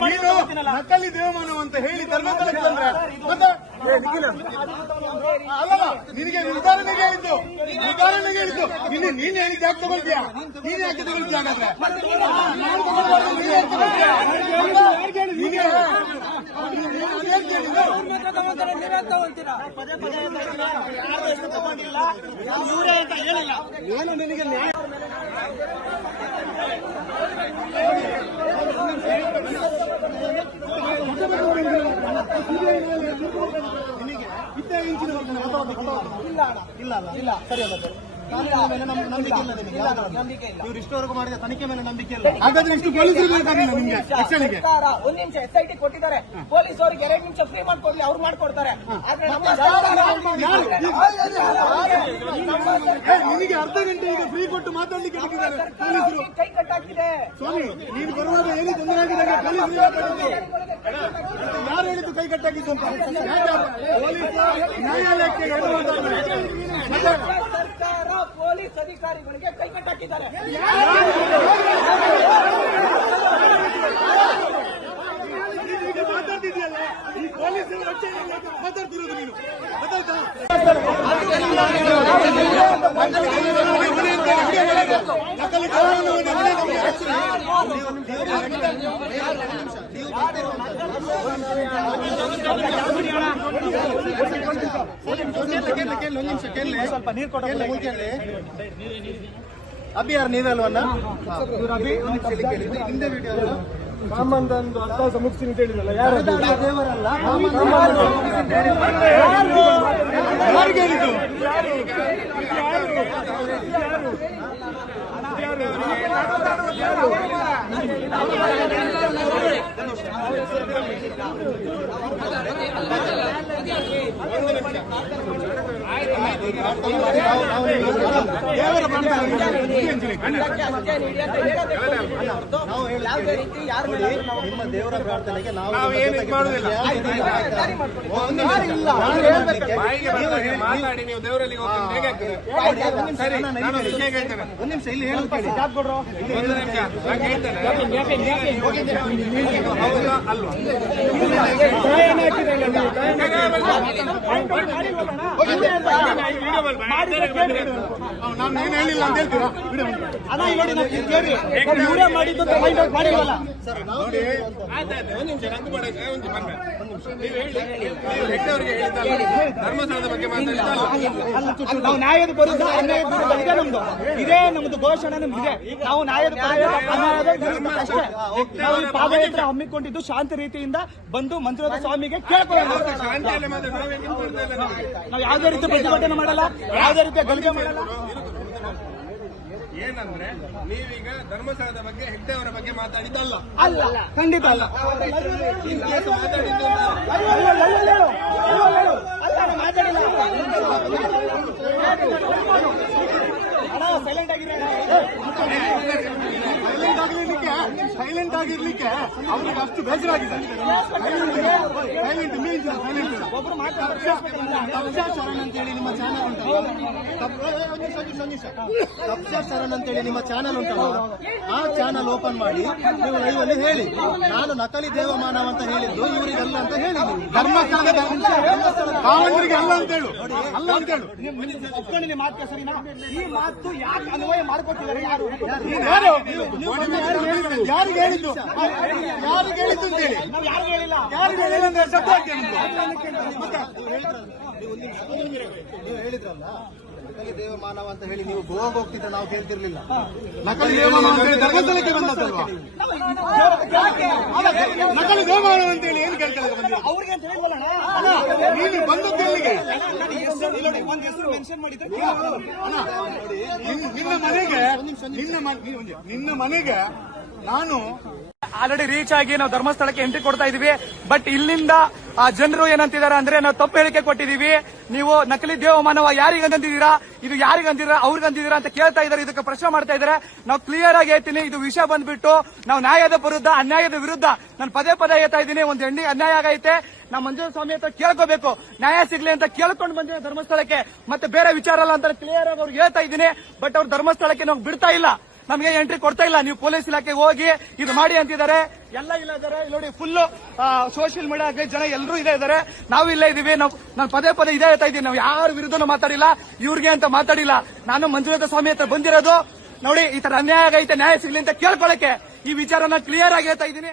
ನಕಲಿ ದೇವಮಾನವ ಅಂತ ಹೇಳಿ ಧರ್ಮಸ್ಥಳಕ್ಕೆ ಬಂದ್ರೆ ಮತ್ತೆ ಅಲ್ಲಲ್ಲ, ನಿನಗೆ ಉದಾಹರಣೆಗೆ ಹೇಳಿದ್ದು ನೀನ್ ಹೇಳಿದ್ದು ಯಾಕೆ ತಗೊಳ್ತೀಯಾ? ನೀನ್ ಯಾಕೆ ತಗೊಳ್ತೀಯ? ಹಾಗಾದ್ರೆ ಏನು ನಿನಗೆ ನ್ಯಾಯ ಇಲ್ಲ ಸರಿ ಅಲ್ಲ ಸರ್. ಇವ್ರು ಇಷ್ಟವರೆಗೂ ಮಾಡಿದ ತನಿಖೆ ಮೇಲೆ ನಂಬಿಕೆ ಇಲ್ಲ. ಹಾಗಾದ್ರೆ ಇಷ್ಟು ಪೊಲೀಸರು ಬೇಕಾಗಿಲ್ಲ ನಿಮ್ಗೆ ರಕ್ಷಣೆಗೆ? ಒಂದ್ ನಿಮಿಷ SIT ಕೊಟ್ಟಿದ್ದಾರೆ, ಪೊಲೀಸ್ ಅವ್ರಿಗೆ 2 ನಿಮಿಷ ಫ್ರೀ ಮಾಡ್ಕೊಡ್ಲಿ, ಅವ್ರು ಮಾಡ್ಕೊಡ್ತಾರೆ. ನಿನಗೆ ಅರ್ಧ ಗಂಟೆ ಈಗ ಫ್ರೀ ಕೊಟ್ಟು ಮಾತಾಡ್ಲಿಕ್ಕೆ ಪೊಲೀಸರು ಕೈ ಕಟ್ಟಾಕಿದೆ. ಸ್ವಾಮಿ, ನೀನು ಬರುವಾಗ ಏನು ತೊಂದರೆ ಆಗಿದೆ? ಪೊಲೀಸರು ಯಾರು ಹೇಳಿದ್ದು ಕೈ ಕಟ್ಟಾಕಿದ್ದು ಅಂತ? ಪೊಲೀಸ್ ನ್ಯಾಯಾಲಯಕ್ಕೆ ಸರ್ಕಾರ ಪೊಲೀಸ್ ಅಧಿಕಾರಿಗಳಿಗೆ ಕೈ ಕಟ್ಟಾಕಿದ್ದಾರೆ. ಮಾತಾಡ್ತಿದ್ಯಲ್ಲ, ಈ ಪೊಲೀಸ್ ರಕ್ಷಣೆ ಮಾತಾಡ್ತಿರೋದು ನೀನು ಗೊತ್ತಾಯ್ತಾ? ಸ್ವಲ್ಪ ನೀರು ಕೊಡ ಅಭಿ ಯಾರು ನೀವೇ ಅಲ್ವನ್ನ? ಹಿಂದೆ ವಿಡಿಯೋ ಸಾಮಾನ್ಯಂದು ಅರ್ಥ ಮುಗಿಸ್ತೀನಿ ಅಂತ ಹೇಳಿದ್ರಲ್ಲ, ಯಾರು ದೇವರಲ್ಲ ಯಾರಿಗೆ ಹೇಳಿದ್ದು? ನಿಮ್ಮ ದೇವರ ಪ್ರಾರ್ಥನೆಗೆ ನಾವು ಮಾತಾಡಿ ನೀವು ದೇವರಲ್ಲಿ ಒಂದ್ ನಿಮಿಷ ಇಲ್ಲಿ ಹೇಳಿ ಅಲ್ವಾ ನಾನು ಏನು ಹೇಳಿಲ್ಲ ಅಂತ ಹೇಳ್ತೀರಾ? ಇವರೇ ಮಾಡಿದ್ದು ಮಾಡಿಲ್ವಲ್ಲ ಸರ್. ನೋಡಿ, ಆಯ್ತಾಯ್ತು, ಒಂದು ನಿಮಿಷ ನಂದು ಮಾಡಕ್ಕೆ ಒಂದು ಬಂದ್ರೆ ನೀವು ಹೇಳಿ. ನೀವು ಹೆಗ್ಡೆಯವರಿಗೆ ಹೇಳಿದ್ದಲ್ಲ, ಧರ್ಮಸ್ಥಳದ ಬಗ್ಗೆ ಮಾತಾಡಿದ್ದಲ್ಲ. ನಾವು ನ್ಯಾಯದ ವಿರುದ್ಧ ಅನ್ಯಾಯದ ವಿರುದ್ಧ ಇದೆ ನಮ್ದು, ಇದೇ ನಮ್ದು ಘೋಷಣೆ ನಮ್ಗಿದೆ. ನಾವು ನ್ಯಾಯದ ಅನ್ಯಾಯದ ವಿರುದ್ಧ ಅಷ್ಟೇ. ನಾವು ಈ ಪಾದಯಾತ್ರೆ ಹಮ್ಮಿಕೊಂಡಿದ್ದು ಶಾಂತಿ ರೀತಿಯಿಂದ ಬಂದು ಮಂತ್ರದ ಸ್ವಾಮಿಗೆ ಕೇಳ್ಕೊಳ್ಳೋಣ. ಶಾಂತಿಯಲ್ಲಿ ಮಾತ್ರ ನಾವು ಯಾವುದೇ ರೀತಿ ಪ್ರತಿಭಟನೆ ಮಾಡಲ್ಲ, ಯಾವುದೇ ರೀತಿಯ ಗಲಿಗೆ ಮಾಡಲ್ಲ. ಏನಂದ್ರೆ ನೀವೀಗ ಧರ್ಮಸ್ಥಳದ ಬಗ್ಗೆ ಹೆಗ್ಡೆಯವರ ಬಗ್ಗೆ ಮಾತಾಡಿದ್ದಲ್ಲ. ಅಲ್ಲ, ಖಂಡಿತ ಅಲ್ಲ. ಮಾತಾಡಿದ್ದು ಸೈಲೆಂಟ್ ಆಗಿರೋ ಸೈಲೆಂಟ್ ಆಗಿರ್ಲಿಕ್ಕೆ ಅವ್ರಿಗೆ ಅಷ್ಟು ಬೇಜಾರಾಗಿದೆ. ತಪ್ಸಾ ಶರಣ್ ಅಂತೇಳಿ ನಿಮ್ಮ ಚಾನಲ್ ಉಂಟಲ್ಲ, ತಪ್ಸಾ ಶರಣ್ ಅಂತೇಳಿ ನಿಮ್ಮ ಚಾನಲ್ ಉಂಟಲ್ಲ, ಆ ಚಾನಲ್ ಓಪನ್ ಮಾಡಿ ನೀವು ಲೈವ್ ಅಲ್ಲಿ ಹೇಳಿ, ನಾನು ನಕಲಿ ದೇವಮಾನವ ಅಂತ ಹೇಳಿದ್ದು ಇವರಿಗೆಲ್ಲ ಅಂತ ಹೇಳಿ. ಧರ್ಮಸ್ಥಳದ ಕಾವಂತರಿಗೆ ಅಲ್ಲ ಅಂತ ಹೇಳು, ಅಲ್ಲ ಅಂತ ಹೇಳು. ಒಪ್ಕೊಂಡಿನಿ ಮಾತು ಸರಿನಾ? ಈ ಮಾತು ಯಾಕೆ ಅನ್ವಯ ಮಾಡ್ಕೊಟ್ಟಿದ್ದಾರೆ? ಯಾರಿಗೆ ಹೇಳಿದ್ದು? ಯಾರಿಗೆ ಹೇಳಿದ್ದು ಅಂತ ಹೇಳಿ. ನಾವು ಯಾರಿಗೂ ಹೇಳಿಲ್ಲ. ಯಾರಿಗೆ ಹೇಳಿಲ್ಲ ಅಂದ್ರೆ ಶಬ್ದ ಹಾಕಿ ನೀವು ಹೇಳಿದ್ರಲ್ಲ ನಕಲಿ ದೇವಮಾನವ ಅಂತ ಹೇಳಿ. ನೀವು ಗೋವಾಗ ಹೋಗ್ತಿದ್ರೆ ನಾವು ಕೇಳ್ತಿರ್ಲಿಲ್ಲ. ನಕಲಿ ದೇವಮಾನವ ಅಂತ ಹೇಳಿ ಧರ್ಮಸ್ಥಳಕ್ಕೆ ಬಂದದ್ದಲ್ವಾ? ನಕಲಿ ದೇವಮಾನವ ಅಂತ ಹೇಳಿ ಏನು ಕೇಳ್ಕೊಳ್ಳೋದು ಬಂದಿಲ್ಲ ಅವ್ರಿಗೆ ಅಂತ ಹೇಳಿದ್ವಲ್ಲ. ನೀನು ಬಂದದ್ದು ಎಲ್ಲಿಗೆ? ಒಂದು ಹೆಸರು ಮೆನ್ಷನ್ ಮಾಡಿದ್ರೆ ನಿನ್ನ ಮನೆಗೆ ನಾನು ಆಲ್ರೆಡಿ ರೀಚ್ ಆಗಿ ನಾವು ಧರ್ಮಸ್ಥಳಕ್ಕೆ ಎಂಟ್ರಿ ಕೊಡ್ತಾ ಇದೀವಿ. ಬಟ್ ಇಲ್ಲಿಂದ ಆ ಜನರು ಏನಂತಿದ್ದಾರೆ ಅಂದ್ರೆ, ನಾವು ತಪ್ಪು ಹೇಳಿಕೆ ಕೊಟ್ಟಿದೀವಿ, ನೀವು ನಕಲಿ ದೇವಮಾನವ ಯಾರಿಗೆ ಅಂದಿದ್ದೀರಾ, ಇದು ಯಾರಿಗೆ ಅಂದಿದ್ದೀರಾ, ಅವ್ರಿಗೆ ಅಂದಿದ್ದೀರಾ ಅಂತ ಕೇಳ್ತಾ ಇದ್ದಾರೆ. ಇದಕ್ಕೆ ಪ್ರಶ್ನೆ ಮಾಡ್ತಾ ಇದ್ದಾರೆ. ನಾವು ಕ್ಲಿಯರ್ ಆಗಿ ಹೇಳ್ತೀನಿ, ಇದು ವಿಷಯ ಬಂದ್ಬಿಟ್ಟು ನಾವು ನ್ಯಾಯದ ವಿರುದ್ಧ ಅನ್ಯಾಯದ ವಿರುದ್ಧ. ನಾನು ಪದೇ ಹೇಳ್ತಾ ಇದ್ದೀನಿ, ಒಂದು ಹೆಣ್ಣಿ ಅನ್ಯಾಯ ಆಗೈತೆ, ನಮ್ಮ ಮಂಜುನಾಥ ಸ್ವಾಮಿ ಹತ್ರ ಕೇಳ್ಕೋಬೇಕು, ನ್ಯಾಯ ಸಿಗ್ಲಿ ಅಂತ ಕೇಳ್ಕೊಂಡು ಬಂದಿದೆ ಧರ್ಮಸ್ಥಳಕ್ಕೆ. ಮತ್ತೆ ಬೇರೆ ವಿಚಾರ ಅಲ್ಲ ಅಂತ ಕ್ಲಿಯರ್ ಆಗಿ ಅವ್ರಿಗೆ ಹೇಳ್ತಾ ಇದ್ದೀನಿ. ಬಟ್ ಅವ್ರು ಧರ್ಮಸ್ಥಳಕ್ಕೆ ನಾವು ಬಿಡ್ತಾ ಇಲ್ಲ. ನಮಗೆ ಎಂಟ್ರಿ ಕೊಡ್ತಾ ಇಲ್ಲ. ನೀವು ಪೊಲೀಸ್ ಇಲಾಖೆಗೆ ಹೋಗಿ ಇದು ಮಾಡಿ ಅಂತಿದ್ದಾರೆ. ಎಲ್ಲ ಇಲ್ಲ ಇದ್ದಾರೆ ನೋಡಿ, ಫುಲ್ ಸೋಷಿಯಲ್ ಮೀಡಿಯಾಗೆ ಜನ ಎಲ್ಲರೂ ಇದ್ದಾರೆ. ನಾವು ಇಲ್ಲೇ ಇದೀವಿ. ನಾನು ಪದೇ ಪದೇ ಇದೇ ಹೇಳ್ತಾ ಇದ್ದೀನಿ, ನಾವು ಯಾರ ವಿರುದ್ಧನೂ ಮಾತಾಡಿಲ್ಲ, ಇವ್ರಿಗೆ ಅಂತ ಮಾತಾಡಿಲ್ಲ. ನಾನು ಮಂಜುನಾಥ ಸ್ವಾಮಿ ಹತ್ರ ಬಂದಿರೋದು ನೋಡಿ, ಈ ತರ ಅನ್ಯಾಯ ಆಗೈತೆ, ನ್ಯಾಯ ಸಿಗ್ಲಿ ಅಂತ ಕೇಳ್ಕೊಳಕ್ಕೆ ಈ ವಿಚಾರನ ಕ್ಲಿಯರ್ ಆಗಿ ಹೇಳ್ತಾ ಇದ್ದೀನಿ.